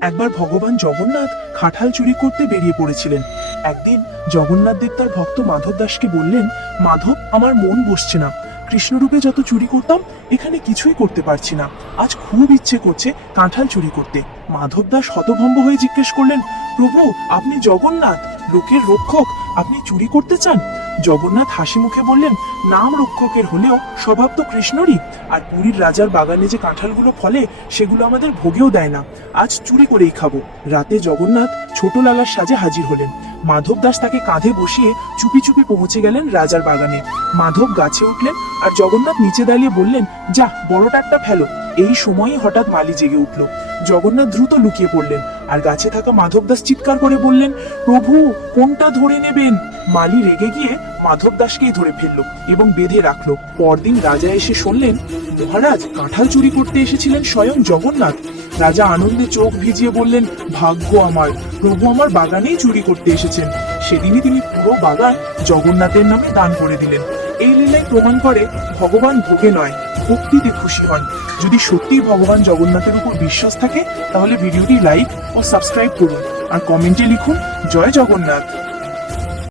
একবার ভগবান জগন্নাথ কাঁঠাল চুরি করতে বেরিয়ে পড়েছিলেন। একদিন জগন্নাথ দেব তার ভক্ত মাধব দাসকে বললেন, মাধব, আমার মন বসছে না। কৃষ্ণরূপে যত চুরি করতাম, এখানে কিছুই করতে পারছি না। আজ খুব ইচ্ছে করছে কাঁঠাল চুরি করতে। মাধব দাস হতভম্ব হয়ে জিজ্ঞেস করলেন, প্রভু, আপনি জগন্নাথ, লোকের রক্ষক, আপনি চুরি করতে চান? জগন্নাথ হাসি মুখে বললেন, নাম রক্ষকের হলেও স্বভাব তো কৃষ্ণরই। আর পুরীর রাজার বাগানে যে কাঁঠালগুলো ফলে, সেগুলো আমাদের ভোগেও দেয় না। আজ চুরি করেই খাবো। রাতে জগন্নাথ ছোট লালার সাজে হাজির হলেন। মাধব দাস তাকে কাঁধে বসিয়ে চুপি চুপি পৌঁছে গেলেন রাজার বাগানে। মাধব গাছে উঠলেন আর জগন্নাথ নিচে দাঁড়িয়ে বললেন, যা, বড় টাটটা ফেলো। এই সময়ই হঠাৎ মালি জেগে উঠল। জগন্নাথ দ্রুত লুকিয়ে পড়লেন আর গাছে থাকা মাধব দাস চিৎকার করে বললেন, প্রভু, কোনটা ধরে নেবেন? মালি রেগে গিয়ে মাধব দাসকেই ধরে ফেললো এবং বেঁধে রাখলো। পরদিন রাজা এসে শুনলেন, মহারাজ, কাঁঠাল চুরি করতে এসেছিলেন স্বয়ং জগন্নাথ। রাজা আনন্দে চোখ ভিজিয়ে বললেন, ভাগ্য আমার, প্রভু আমার বাগানেই চুরি করতে এসেছেন। সেদিনই তিনি পুরো বাগান জগন্নাথের নামে দান করে দিলেন। এই লীলাই প্রমাণ করে ভগবান ভোগে নয়, ভক্তিতে খুশি হন। যদি সত্যিই ভগবান জগন্নাথের উপর বিশ্বাস থাকে, তাহলে ভিডিওটি লাইক ও সাবস্ক্রাইব করুন আর কমেন্টে লিখুন, জয় জগন্নাথ।